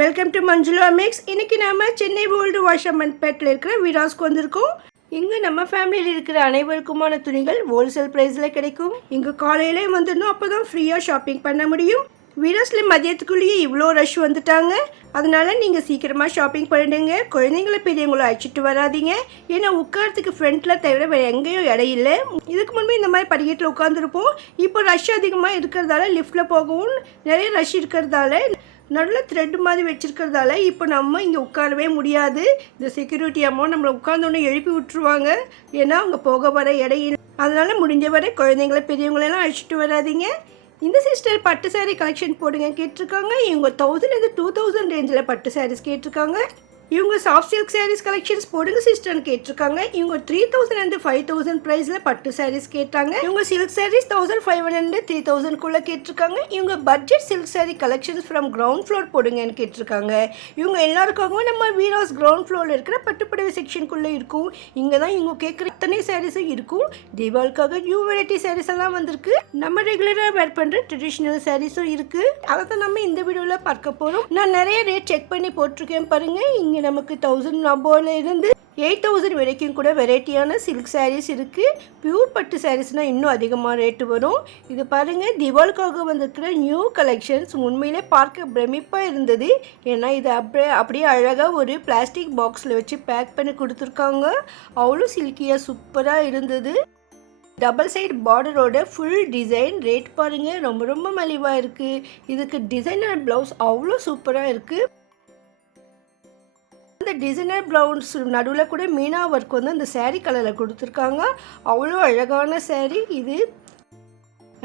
Welcome to Manjula mix. இன்றைக்கி நம்ம Chennai old வாஷர்மன்பேட்டில் இருக்கிற வீராஸ்க்கு வந்திருக்கோம். இங்கே நம்ம ஃபேமிலியில் இருக்கிற அனைவருக்குமான துணிகள் ஹோல்சேல் ப்ரைஸில் கிடைக்கும். இங்கே காலையிலே வந்துடணும், அப்போ தான் ஃப்ரீயாக ஷாப்பிங் பண்ண முடியும். வீராஸில் மதியத்துக்குள்ளேயே இவ்வளோ ரஷ் வந்துட்டாங்க. அதனால நீங்கள் சீக்கிரமாக ஷாப்பிங் பண்ணிடுங்க. குழந்தைங்கள பெரியவங்கள அழைச்சிட்டு வராதிங்க. ஏன்னா உட்காரத்துக்கு ஃப்ரண்ட்டில் தவிர வேறு எங்கேயும் இடம் இல்லை. இதுக்கு முன்பு இந்த மாதிரி படிக்கட்டில் உட்காந்துருப்போம். இப்போ ரஷ் அதிகமாக இருக்கிறதால லிஃப்ட்டில் போகவும் நிறைய ரஷ் இருக்கிறதால நல்ல த்ரெட் மாதிரி வச்சுருக்கிறதால இப்போ நம்ம இங்கே உட்காரவே முடியாது. இந்த செக்யூரிட்டி அம்மா நம்மளை உட்கார்ந்தோன்னே எழுப்பி விட்டுருவாங்க. ஏன்னா அவங்க போக வர இடையில. அதனால் முடிஞ்ச வரை குழந்தைங்கள பெரியவங்களெல்லாம் அழைச்சிட்டு வராதிங்க. இந்த சிஸ்டர் பட்டு சாரீ கலெக்ஷன் போடுங்க கேட்டிருக்காங்க. இவங்க 1000 2000 ரேஞ்சில் பட்டு சாரீஸ் கேட்டிருக்காங்க. இவங்க சாஃப்ட் சில்க் சாரீஸ் கலெக்ஷன்ஸ் போடுங்க சிஸ்டர்னு கேட்டிருக்காங்க. இவங்க 3000 5000 ப்ரைஸில் பட்டு சாரீஸ் கேட்டாங்க. இவங்க சில்க் சாரீஸ் 1500 3000 கேட்டிருக்காங்க. இவங்க budget silk sari collections from ground floor போடுங்கன்னு கேட்டிருக்காங்க. இவங்க எல்லாருக்காகவும் நம்ம வீராஸ் கிரவுண்ட் ஃப்ளோரில் இருக்கிற பட்டுப்புடவை செக்ஷனுக்குள்ளே இருக்கும். இங்கே தான் இவங்க கேட்குற இத்தனை சாரீஸும் இருக்கும். தீபாவளிக்காக நியூ வெரைட்டி சாரீஸ் எல்லாம் வந்திருக்கு. நம்ம ரெகுலராக வேர் பண்ணுற ட்ரெடிஷ்னல் சாரீஸும் இருக்குது. அதை தான் நம்ம இந்த வீடியோவில் பார்க்க போகிறோம். நான் நிறைய ரேட் செக் பண்ணி போட்டிருக்கேன் பாருங்கள். இங்கே நமக்கு 1000 அபோவில் இருந்து 8000 வரைக்கும் கூட வெரைட்டியான சில்க் சாரீஸ் இருக்குது. பியூர் பட்டு சாரீஸ்னால் இன்னும் அதிகமாக ரேட்டு வரும். இது பாருங்கள், தீபாவளிக்காக வந்திருக்கிற நியூ கலெக்ஷன்ஸ் உண்மையிலே பார்க்க பிரமிப்பாக இருந்தது. ஏன்னா இது அப்படியே அழகாக ஒரு பிளாஸ்டிக் பாக்ஸில் வச்சு பேக் பண்ணி கொடுத்துருக்காங்க. அவ்வளோ சில்கியாக சூப்பராக இருந்தது. டபுள் சைடு பார்டரோட ஃபுல் டிசைன் ரேட் பாருங்கள், ரொம்ப ரொம்ப மலிவாக இருக்குது. இதுக்கு டிசைனர் ப்ளவுஸ் அவ்வளோ சூப்பராக இருக்குது. இந்த டிசைனர் ப்ளவுஸ் நடுவில் கூட மீனா ஒர்க் வந்து அந்த சாரீ கலரில் கொடுத்துருக்காங்க. அவ்வளோ அழகான சாரீ. இது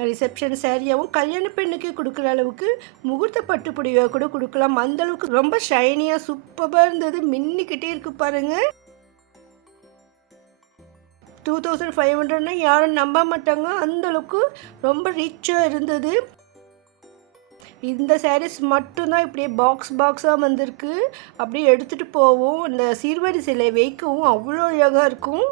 ரிசப்ஷன் சாரியாகவும் கல்யாண பெண்ணுக்கு கொடுக்குற அளவுக்கு முகூர்த்த பட்டு புடவையாக கூட கொடுக்கலாம். அந்தளவுக்கு ரொம்ப ஷைனியாக சூப்பராக இருந்தது. மின்னிக்கிட்டே இருக்கு பாருங்கள். 2500 யாரும் நம்ப மாட்டாங்க. அந்தளவுக்கு ரொம்ப ரிச்சாக இருந்தது. இந்த சாரீஸ் மட்டும்தான் இப்படியே பாக்ஸாக வந்திருக்கு. அப்படியே எடுத்துகிட்டு போவோம். இந்த சீர்வரிசையில் வைக்கவும் அவ்வளோ அழகாக இருக்கும்.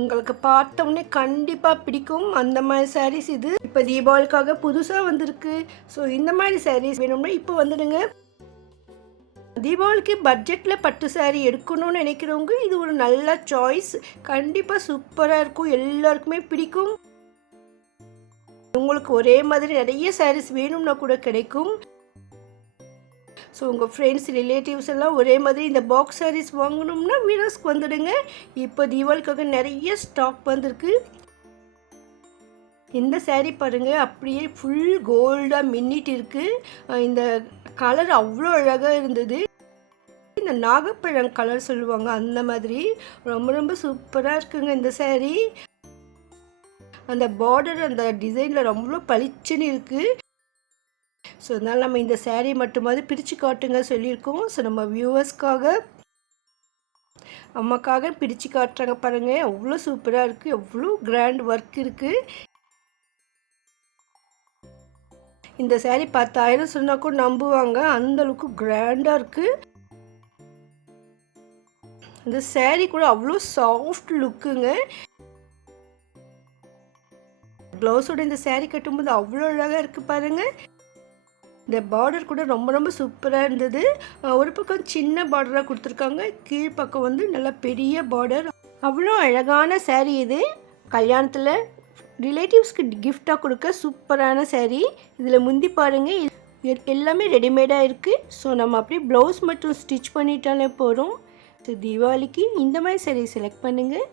உங்களுக்கு பார்த்தோன்னே கண்டிப்பாக பிடிக்கும். அந்த மாதிரி சாரீஸ் இது இப்போ தீபாவளிக்காக புதுசாக வந்திருக்கு. ஸோ இந்த மாதிரி சாரீஸ் வேணும்னா இப்போ வந்துடுங்க. தீபாவளிக்கு பட்ஜெட்டில் பட்டு சாரீ எடுக்கணும்னு நினைக்கிறவங்க இது ஒரு நல்ல சாய்ஸ். கண்டிப்பாக சூப்பராக இருக்கும், எல்லாருக்குமே பிடிக்கும். உங்களுக்கு ஒரே மாதிரி நிறைய சாரீஸ் வேணும்னா கூட கிடைக்கும். ஸோ உங்கள் ஃப்ரெண்ட்ஸ் ரிலேட்டிவ்ஸ் எல்லாம் ஒரே மாதிரி இந்த பாக்ஸ் சாரீஸ் வாங்கணும்னா வீராஸ்க்கு வந்துடுங்க. இப்போ தீபாவளிக்காக நிறைய ஸ்டாக் வந்திருக்கு. இந்த சாரீ பாருங்கள், அப்படியே ஃபுல் கோல்டாக மின்னிட்டு இருக்குது. இந்த கலர் அவ்வளோ அழகாக இருந்தது. இந்த நாகப்பழம் கலர் சொல்லுவாங்க, அந்த மாதிரி ரொம்ப ரொம்ப சூப்பராக இருக்குங்க இந்த சாரீ. அந்த பார்டர் அந்த டிசைனில் ரொம்ப பளிச்சுன்னு இருக்குது. ஸோ அதனால் நம்ம இந்த சாரீ மட்டுமாவது பிரித்து காட்டுங்க சொல்லியிருக்கோம். ஸோ நம்ம வியூவர்ஸ்க்காக அம்மாக்காக பிரித்து காட்டுறாங்க பாருங்கள். அவ்வளோ சூப்பராக இருக்குது, எவ்வளோ கிராண்ட் ஒர்க் இருக்குது. இந்த சாரீ 10,000 சொன்னால் கூட நம்புவாங்க, அந்தளவுக்கு கிராண்டாக இருக்குது. இந்த சாரீ கூட அவ்வளோ சாஃப்ட் லுக்குங்க. ப்ளவுஸோட இந்த சாரீ கட்டும்போது அவ்வளோ அழகாக இருக்குது பாருங்கள். இந்த பார்டர் கூட ரொம்ப ரொம்ப சூப்பராக இருந்தது. ஒரு பக்கம் சின்ன பார்டராக கொடுத்துருக்காங்க, கீழ்ப்பக்கம் வந்து நல்லா பெரிய பார்டர். அவ்வளோ அழகான சாரீ இது. கல்யாணத்தில் ரிலேட்டிவ்ஸ்க்கு கிஃப்டாக கொடுக்க சூப்பரான சாரீ. இதில் முந்தி பாருங்கள், எல்லாமே ரெடிமேடாக இருக்குது. ஸோ நம்ம அப்படியே ப்ளவுஸ் மட்டும் ஸ்டிச் பண்ணிட்டாலே போகிறோம். ஸோ தீபாவளிக்கு இந்த மாதிரி சாரீ செலக்ட் பண்ணுங்கள்.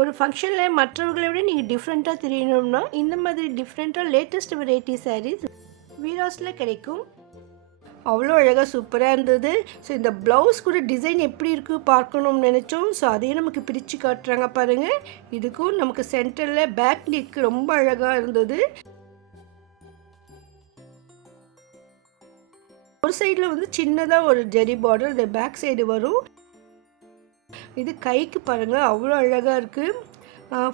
ஒரு ஃபங்க்ஷனில் மற்றவர்களை விட நீங்கள் டிஃப்ரெண்ட்டாக தெரியணும்னா இந்த மாதிரி டிஃப்ரெண்ட்டாக லேட்டஸ்ட் வெரைட்டி சாரீஸ் வீராஸில் கிடைக்கும். அவ்வளோ அழகாக சூப்பராக இருந்தது. ஸோ இந்த ப்ளவுஸ் கூட டிசைன் எப்படி இருக்குது பார்க்கணும்னு நினச்சோம். ஸோ அதையும் நமக்கு பிரித்து காட்டுறாங்க பாருங்கள். இதுக்கும் நமக்கு சென்டரில் பேக் நெக் ரொம்ப அழகாக இருந்தது. ஒரு சைடில் வந்து சின்னதாக ஒரு ஜெரி பார்டர், இந்த பேக் சைடு வரும். இது கைக்கு பாருங்கள், அவ்வளோ அழகாக இருக்குது.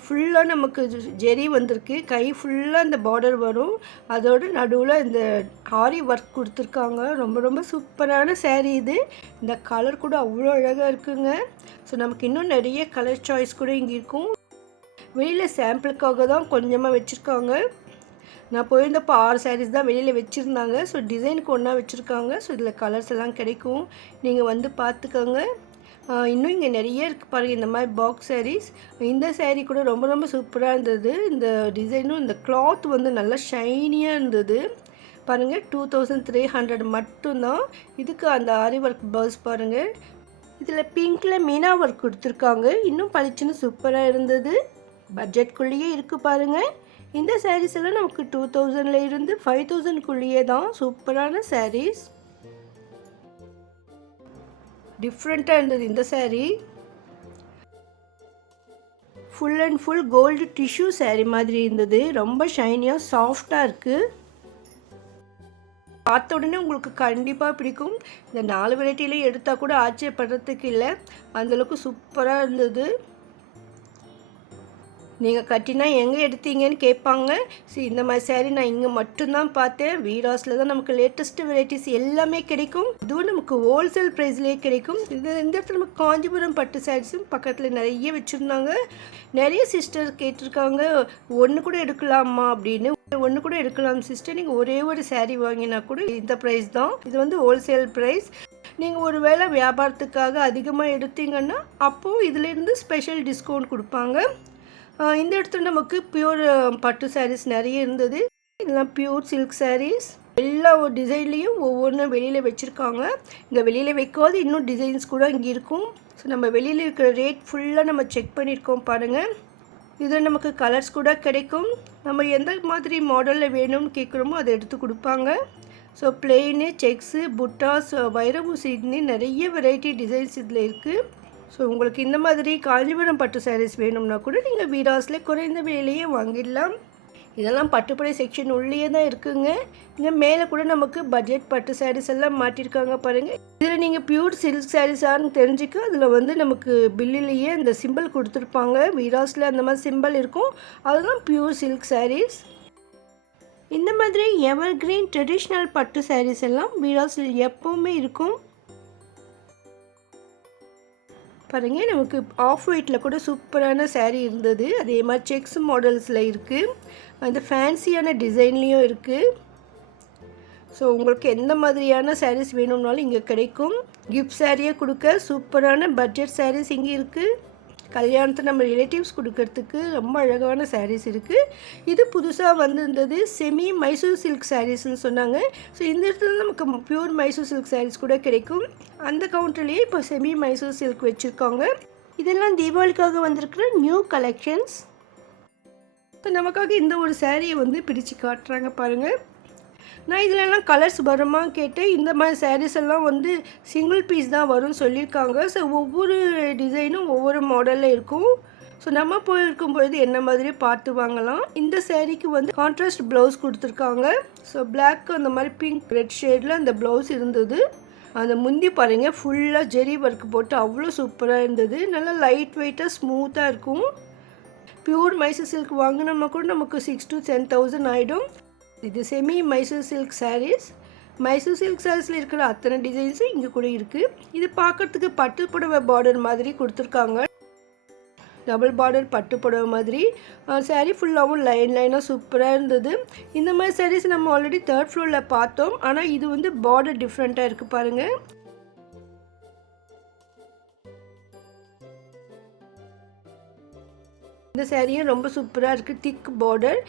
ஃபுல்லாக நமக்கு ஜெரி வந்திருக்கு. கை ஃபுல்லாக இந்த பார்டர் வரும். அதோட நடுவில் இந்த ஆரி ஒர்க் கொடுத்துருக்காங்க. ரொம்ப ரொம்ப சூப்பரான சாரீ இது. இந்த கலர் கூட அவ்வளோ அழகாக இருக்குங்க. ஸோ நமக்கு இன்னும் நிறைய கலர் சாய்ஸ் கூட இங்கே இருக்கும். வெளியில் சாம்பிளுக்காக தான் கொஞ்சமாக வச்சுருக்காங்க. நான் போயிருந்தப்போ 6 சாரீஸ் தான் வெளியில் வச்சுருந்தாங்க. ஸோ டிசைனுக்கு ஒன்றா வச்சுருக்காங்க. ஸோ இதில் கலர்ஸ் எல்லாம் கிடைக்கும், நீங்கள் வந்து பார்த்துக்கோங்க. இன்னும் இங்கே நிறைய இருக்குது பாருங்கள் இந்த மாதிரி பாக்ஸ் சாரீஸ். இந்த சாரீ கூட ரொம்ப ரொம்ப சூப்பராக இருந்தது. இந்த டிசைனும் இந்த கிளாத் வந்து நல்லா ஷைனியாக இருந்தது பாருங்கள். 2300 மட்டும்தான். இதுக்கு அந்த ஆரி ஒர்க் ப்ளவுஸ் பாருங்கள். இதில் பிங்க்கில் மீனா ஒர்க் கொடுத்துருக்காங்க. இன்னும் பளிச்சுன்னு சூப்பராக இருந்தது. பட்ஜெட்குள்ளேயே இருக்குது பாருங்கள். இந்த சாரீஸ் எல்லாம் நமக்கு 2000 இருந்து 5000க்குள்ளேயே தான். சூப்பரான சாரீஸ், டிஃப்ரெண்ட்டாக இருந்தது இந்த sari. Full and full gold tissue sari மாதிரி இருந்தது. ரொம்ப ஷைனியாக சாஃப்டாக இருக்குது. பார்த்த உடனே உங்களுக்கு கண்டிப்பாக பிடிக்கும். இந்த 4 வெரைட்டிலையும் எடுத்தால் கூட ஆச்சரியப்படுறதுக்கு இல்லை, அந்தளவுக்கு சூப்பராக இருந்தது. நீங்கள் கட்டினா எங்கே எடுத்தீங்கன்னு கேட்பாங்க. சரி, இந்த மாதிரி சாரீ நான் இங்கே மட்டும்தான் பார்த்தேன். வீராஸில் தான் நமக்கு லேட்டஸ்ட்டு வெரைட்டிஸ் எல்லாமே கிடைக்கும். இதுவும் நமக்கு ஹோல்சேல் ப்ரைஸ்லேயே கிடைக்கும். இந்த இடத்துல நமக்கு காஞ்சிபுரம் பட்டு சாரீஸும் பக்கத்தில் நிறைய வச்சுருந்தாங்க. நிறைய சிஸ்டர் கேட்டிருக்காங்க, ஒன்று கூட எடுக்கலாமா அப்படின்னு. ஒன்று கூட எடுக்கலாம் சிஸ்டர், நீங்கள் ஒரே ஒரு சாரீ வாங்கினா கூட இந்த ப்ரைஸ் தான். இது வந்து ஹோல்சேல் ப்ரைஸ். நீங்கள் ஒரு வேளை வியாபாரத்துக்காக அதிகமாக எடுத்தீங்கன்னா அப்போது இதிலேருந்து ஸ்பெஷல் டிஸ்கவுண்ட் கொடுப்பாங்க. இந்த இடத்துல நமக்கு பியூர் பட்டு சாரீஸ் நிறைய இருந்தது. இதெல்லாம் பியூர் சில்க் சாரீஸ். எல்லா டிசைன்லேயும் ஒவ்வொன்றும் வெளியில் வச்சுருக்காங்க. இங்கே வெளியில் வைக்காது இன்னும் டிசைன்ஸ் கூட இங்கே இருக்கும். ஸோ நம்ம வெளியில் இருக்கிற ரேட் ஃபுல்லாக நம்ம செக் பண்ணியிருக்கோம் பாருங்கள். இதில் நமக்கு கலர்ஸ் கூட கிடைக்கும். நம்ம எந்த மாதிரி மாடலில் வேணும்னு கேட்குறோமோ அதை எடுத்து கொடுப்பாங்க. ஸோ பிளெயின், செக்ஸு, புட்டாஸ், வைரபூசின்னு நிறைய வெரைட்டி டிசைன்ஸ் இதில் இருக்குது. ஸோ உங்களுக்கு இந்த மாதிரி காஞ்சிபுரம் பட்டு சாரீஸ் வேணும்னா கூட நீங்கள் வீராஸில் குறைந்த விலையிலேயே வாங்கிடலாம். இதெல்லாம் பட்டுப்படை செக்ஷன் உள்ளே தான் இருக்குங்க. இங்கே மேலே கூட நமக்கு பட்ஜெட் பட்டு சாரீஸ் எல்லாம் மாட்டியிருக்காங்க பாருங்கள். இதில் நீங்கள் பியூர் சில்க் சாரீஸான்னு தெரிஞ்சுக்க அதில் வந்து நமக்கு பில்லிலேயே அந்த சிம்பிள் கொடுத்துருப்பாங்க. வீராஸில் அந்த மாதிரி சிம்பிள் இருக்கும், அதுதான் பியூர் சில்க் சாரீஸ். இந்த மாதிரி எவர் கிரீன் ட்ரெடிஷ்னல் பட்டு சாரீஸ் எல்லாம் வீராஸில் எப்போவுமே இருக்கும் பாருங்கள். நமக்கு ஆஃப் ஒயிட்டில் கூட சூப்பரான சாரீ இருந்தது. அதே மாதிரி செக்ஸ் மாடல்ஸில் இருக்குது, அந்த ஃபேன்சியான டிசைன்லேயும் இருக்குது. ஸோ உங்களுக்கு எந்த மாதிரியான சாரீஸ் வேணும்னாலும் இங்கே கிடைக்கும். கிஃப்ட் சாரியை கொடுக்க சூப்பரான பட்ஜெட் சாரீஸ் இங்கே இருக்குது. கல்யாணத்தை நம்ம ரிலேட்டிவ்ஸ் கொடுக்கறதுக்கு ரொம்ப அழகான சாரீஸ் இருக்குது. இது புதுசாக வந்திருந்தது செமி மைசூர் சில்க் சாரீஸ்ன்னு சொன்னாங்க. ஸோ இந்த இடத்துல நமக்கு பியூர் மைசூர் சில்க் சாரீஸ் கூட கிடைக்கும். அந்த கவுண்டர்லேயே இப்போ செமி மைசூர் சில்க் வச்சுருக்காங்க. இதெல்லாம் தீபாவளிக்காக வந்திருக்கிற நியூ கலெக்ஷன்ஸ். இப்போ நமக்காக இந்த ஒரு சாரியை வந்து பிரித்து காட்டுறாங்க பாருங்கள். நான் இதிலெல்லாம் கலர்ஸ் வருமா கேட்டேன். இந்த மாதிரி சாரீஸ் எல்லாம் வந்து சிங்கிள் பீஸ் தான் வரும்னு சொல்லியிருக்காங்க. ஸோ ஒவ்வொரு டிசைனும் ஒவ்வொரு மாடலில் இருக்கும். ஸோ நம்ம போயிருக்கும் பொழுது என்ன மாதிரி பார்த்து வாங்கலாம். இந்த சாரீக்கு வந்து கான்ட்ராஸ்ட் ப்ளவுஸ் கொடுத்துருக்காங்க. ஸோ பிளாக் அந்த மாதிரி பிங்க் ரெட் ஷேடில் அந்த ப்ளவுஸ் இருந்தது. அந்த முந்தி பாருங்கள் ஃபுல்லாக ஜெரி ஒர்க் போட்டு அவ்வளோ சூப்பராக இருந்தது. நல்லா லைட் வெயிட்டாக ஸ்மூத்தாக இருக்கும். பியூர் மைசூர் சில்க் வாங்கினோம்னா கூட நமக்கு 6,000 to 10,000 ஆகிடும். இது semi Mysore silk saris. Mysore silk சாரீஸில் இருக்கிற அத்தனை டிசைன்ஸும் இங்கே கூட இருக்குது. இது பார்க்குறதுக்கு பட்டு புடவை பார்டர் மாதிரி கொடுத்துருக்காங்க. டபுள் பார்டர் பட்டு புடவை மாதிரி. சாரீ ஃபுல்லாகவும் லைனாக சூப்பராக இருந்தது. இந்த மாதிரி சாரீஸ் நம்ம ஆல்ரெடி 3rd ஃப்ளோரில் பார்த்தோம். ஆனால் இது வந்து பார்டர் டிஃப்ரெண்ட்டாக இருக்குது பாருங்கள். இந்த சாரியும் ரொம்ப சூப்பராக இருக்குது, திக் பார்டர்.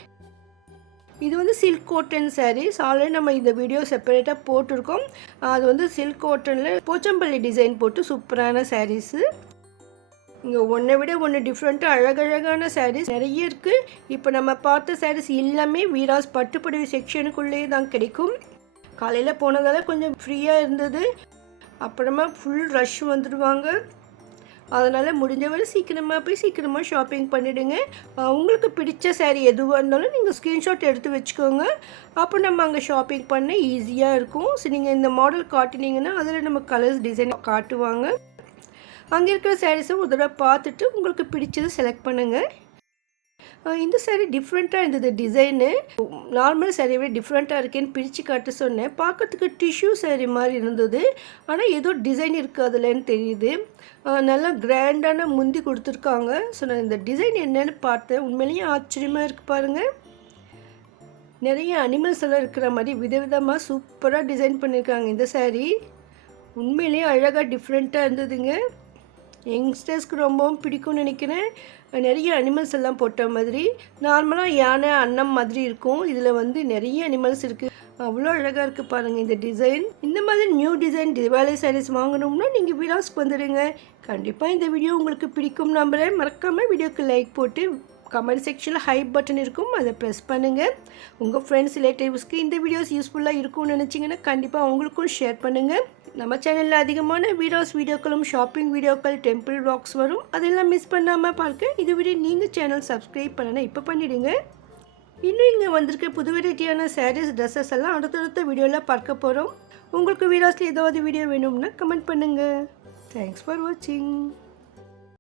இது வந்து சில்க் காட்டன் சாரீஸ். ஆல்ரெடி நம்ம இந்த வீடியோ செப்பரேட்டாக போட்டிருக்கோம். அது வந்து சில்க் காட்டனில் போச்சம்பள்ளி டிசைன் போட்டு சூப்பரான சாரீஸு. இங்கே ஒன்றை விட ஒன்று டிஃப்ரெண்ட்டாக அழகழகான சாரீஸ் நிறைய இருக்குது. இப்போ நம்ம பார்த்த சாரீஸ் எல்லாமே வீராஸ் பட்டுப்புடவை செக்ஷனுக்குள்ளேயே தான் கிடைக்கும். காலையில் போனதால் கொஞ்சம் ஃப்ரீயாக இருந்தது. அப்புறமா ஃபுல் ரஷ் வந்துடுவாங்க. அதனால் முடிஞ்சவரை சீக்கிரமாக போய் சீக்கிரமாக ஷாப்பிங் பண்ணிவிடுங்க. உங்களுக்கு பிடிச்ச சாரீ எதுவாக இருந்தாலும் நீங்கள் ஸ்க்ரீன்ஷாட் எடுத்து வச்சுக்கோங்க. அப்போ நம்ம அங்கே ஷாப்பிங் பண்ண ஈஸியாக இருக்கும். ஸோ நீங்கள் இந்த மாடல் காட்டினீங்கன்னா அதில் நம்ம கலர்ஸ் டிசைன் காட்டுவாங்க. அங்கே இருக்கிற சாரீஸை ஒரு தடவை பார்த்துட்டு உங்களுக்கு பிடிச்சதை செலக்ட் பண்ணுங்கள். இந்த சாரீ டிஃப்ரெண்ட்டாக இருந்தது. டிசைனு நார்மல் சாரீ விட டிஃப்ரெண்ட்டாக இருக்கேன்னு பிரித்து காட்ட சொன்னேன். பார்க்கறதுக்கு டிஷ்யூ சாரீ மாதிரி இருந்தது. ஆனால் ஏதோ டிசைன் இருக்குது அதில்ன்னு தெரியுது. நல்லா கிராண்டான முந்தி கொடுத்துருக்காங்க. ஸோ நான் இந்த டிசைன் என்னென்னு பார்த்தேன். உண்மையிலேயே ஆச்சரியமாக இருக்குது பாருங்கள். நிறைய அனிமல்ஸ் எல்லாம் இருக்கிற மாதிரி விதவிதமாக சூப்பராக டிசைன் பண்ணியிருக்காங்க. இந்த saree உண்மையிலேயே அழகாக டிஃப்ரெண்ட்டாக இருந்ததுங்க. யங்ஸ்டர்ஸ்க்கு ரொம்பவும் பிடிக்கும்னு நினைக்கிறேன். நிறைய அனிமல்ஸ் எல்லாம் போட்ட மாதிரி நார்மலாக யானை அன்னம் மாதிரி இருக்கும். இதில் வந்து நிறைய அனிமல்ஸ் இருக்குது. அவ்வளோ அழகாக இருக்குது பாருங்கள் இந்த டிசைன். இந்த மாதிரி நியூ டிசைன் திவாலி சாரீஸ் வாங்கணும்னா நீங்கள் விலாஸ்க்கு வந்துடுங்க. கண்டிப்பாக இந்த வீடியோ உங்களுக்கு பிடிக்கும் நம்புகிறேன். மறக்காமல் வீடியோக்கு லைக் போட்டு கமெண்ட் செக்ஷனில் ஹைப் பட்டன் இருக்கும், அதை ப்ரெஸ் பண்ணுங்கள். உங்கள் ஃப்ரெண்ட்ஸ் ரிலேட்டிவ்ஸ்க்கு இந்த வீடியோஸ் யூஸ்ஃபுல்லாக இருக்கும்னு நினச்சிங்கன்னா கண்டிப்பாக அவங்களுக்கும் ஷேர் பண்ணுங்கள். நம்ம சேனலில் அதிகமான வீடியோக்களும் ஷாப்பிங் வீடியோக்கள், டெம்பிள் vlogs வரும். அதெல்லாம் மிஸ் பண்ணாமல் பார்க்க இதுவரை நீங்கள் சேனல் சப்ஸ்கிரைப் பண்ணனா இப்போ பண்ணிவிடுங்க. இன்னும் இங்கே வந்திருக்க புது வெரைட்டியான சாரீஸ், ட்ரெஸ்ஸஸ் எல்லாம் அடுத்தடுத்த வீடியோவில் பார்க்க போகிறோம். உங்களுக்கு வீடியோஸில் ஏதாவது வீடியோ வேணும்னா கமெண்ட் பண்ணுங்கள். தேங்க்ஸ் ஃபார் வாட்சிங்.